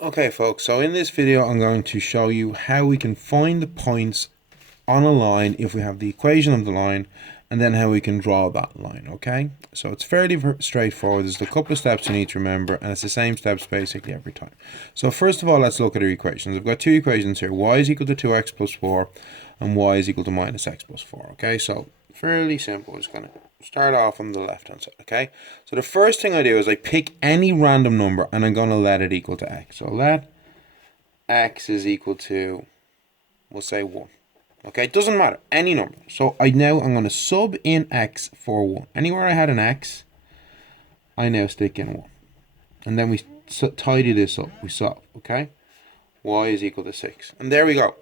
Okay folks, so in this video I'm going to show you how we can find the points on a line if we have the equation of the line, and then how we can draw that line, okay? So it's fairly straightforward. There's a couple of steps you need to remember, and it's the same steps basically every time. So first of all, let's look at our equations. I've got two equations here. Y is equal to 2x plus 4 and y is equal to minus x plus 4, okay? So fairly simple. We're just going to start off on the left hand side, okay? So the first thing I do is I pick any random number and I'm going to let it equal to x. So let x is equal to, we'll say 1. Okay, it doesn't matter, any number. So I'm going to sub in x for 1. Anywhere I had an x, I now stick in 1. And then we tidy this up, we solve, okay? Y is equal to 6. And there we go.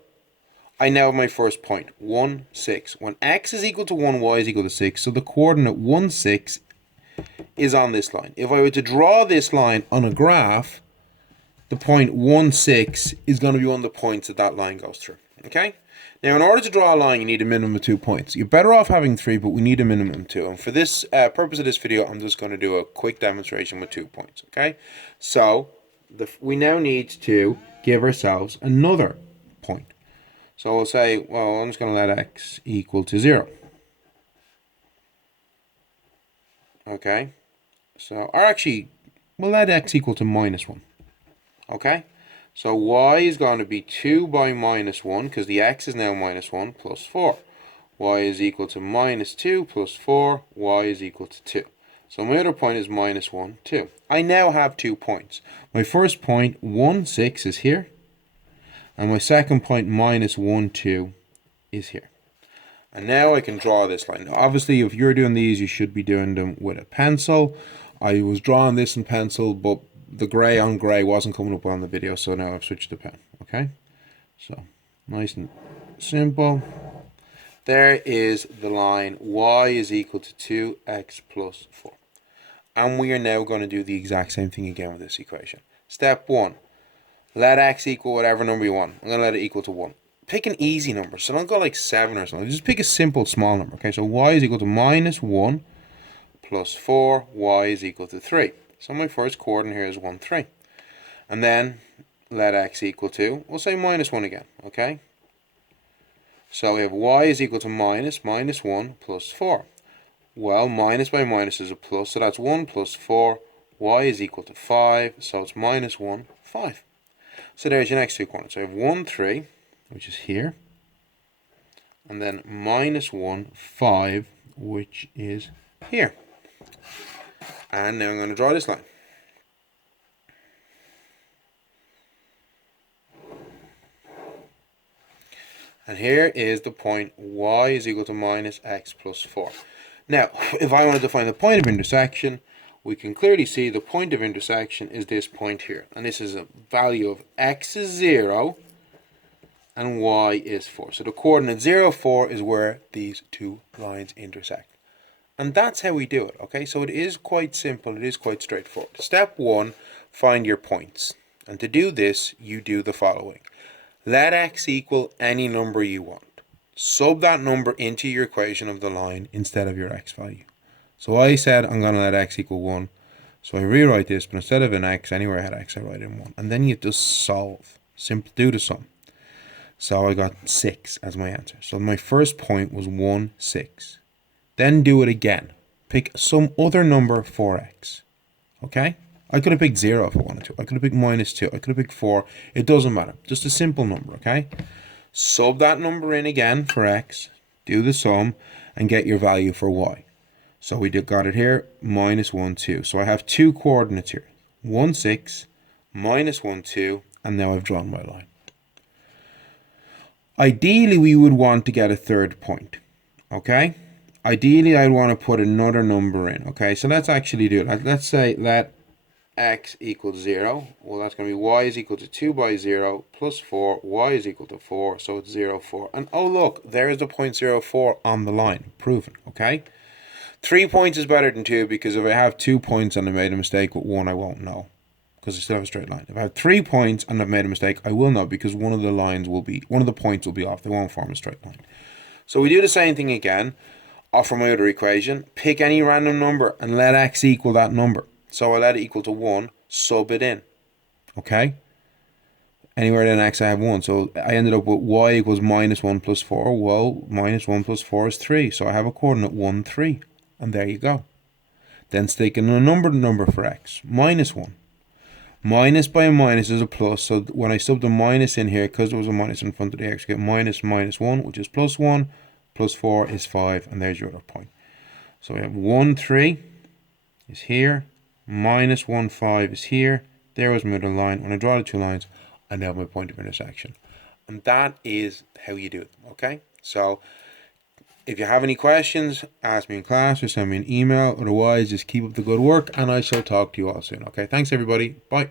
I now have my first point, 1, 6. When x is equal to 1, y is equal to 6. So the coordinate 1, 6 is on this line. If I were to draw this line on a graph, the point 1, 6 is going to be one of the points that line goes through, okay? Now, in order to draw a line, you need a minimum of 2 points. You're better off having 3, but we need a minimum of 2. And for this purpose of this video, I'm just going to do a quick demonstration with 2 points, okay? So, we now need to give ourselves another point. So we'll say, well, I'm just going to let x equal to 0. Okay? So, or actually, we'll let x equal to minus 1. Okay? So y is going to be 2 by minus 1, because the x is now minus 1, plus 4. Y is equal to minus 2 plus 4. Y is equal to 2. So my other point is minus 1, 2. I now have 2 points. My first point, 1, 6, is here. And my second point, minus 1, 2, is here. And now I can draw this line. Now, obviously, if you're doing these, you should be doing them with a pencil. I was drawing this in pencil, but the grey on grey wasn't coming up on the video, so now I've switched to pen. Okay, so nice and simple. There is the line y is equal to 2x plus 4. And we are now going to do the exact same thing again with this equation. Step 1, let x equal whatever number you want. I'm going to let it equal to 1. Pick an easy number, so don't go like 7 or something. Just pick a simple small number. Okay, so y is equal to minus 1 plus 4, y is equal to 3. So my first coordinate here is 1, 3. And then let x equal to, we'll say minus 1 again, okay? So we have y is equal to minus 1 plus 4. Well, minus by minus is a plus, so that's 1 plus 4. Y is equal to 5, so it's minus 1, 5. So there's your next two coordinates. So I have 1, 3, which is here. And then minus 1, 5, which is here. And now I'm going to draw this line. And here is the point y is equal to minus x plus 4. Now, if I wanted to find the point of intersection, we can clearly see the point of intersection is this point here. And this is a value of x is 0 and y is 4. So the coordinate 0, 4 is where these two lines intersect. And that's how we do it, okay? So it is quite simple, it is quite straightforward. Step 1, find your points. And to do this, you do the following. Let x equal any number you want. Sub that number into your equation of the line instead of your x value. So I said I'm going to let x equal 1. So I rewrite this, but instead of an x, anywhere I had x, I write in 1. And then you just solve. Simply do the sum. So I got 6 as my answer. So my first point was 1, 6. Then do it again. Pick some other number for x. Okay? I could have picked 0 if I wanted to. I could have picked minus 2. I could have picked 4. It doesn't matter. Just a simple number, okay? Sub that number in again for x. Do the sum and get your value for y. So we got it here, minus 1, 2. So I have two coordinates here. 1, 6, minus 1, 2, and now I've drawn my line. Ideally, we would want to get a third point, okay? Ideally, I'd want to put another number in, okay? So let's actually do it. Let's say let x equals 0. Well, that's going to be y is equal to 2 by 0 plus 4. Y is equal to 4, so it's 0, 4. And oh, look, there's the point 0, 4 on the line. Proven, okay? 3 points is better than 2 because if I have 2 points and I made a mistake with 1, I won't know because I still have a straight line. If I have 3 points and I've made a mistake, I will know because one of the points will be off. They won't form a straight line. So we do the same thing again. For my other equation, pick any random number and let x equal that number. So I let it equal to 1, sub it in. Okay? Anywhere in x I have 1. So I ended up with y equals minus 1 plus 4. Well, minus 1 plus 4 is 3. So I have a coordinate 1, 3. And there you go. Then stick in a number for x. Minus 1. Minus by a minus is a plus. So when I sub the minus in here, because there was a minus in front of the x, you get minus minus 1, which is plus 1. Plus 4 is 5. And there's your other point. So we have 1, 3 is here. Minus 1, 5 is here. There was my middle line. When I draw the two lines, I now have my point of intersection. And that is how you do it, okay? So if you have any questions, ask me in class or send me an email. Otherwise, just keep up the good work, and I shall talk to you all soon, okay? Thanks, everybody. Bye.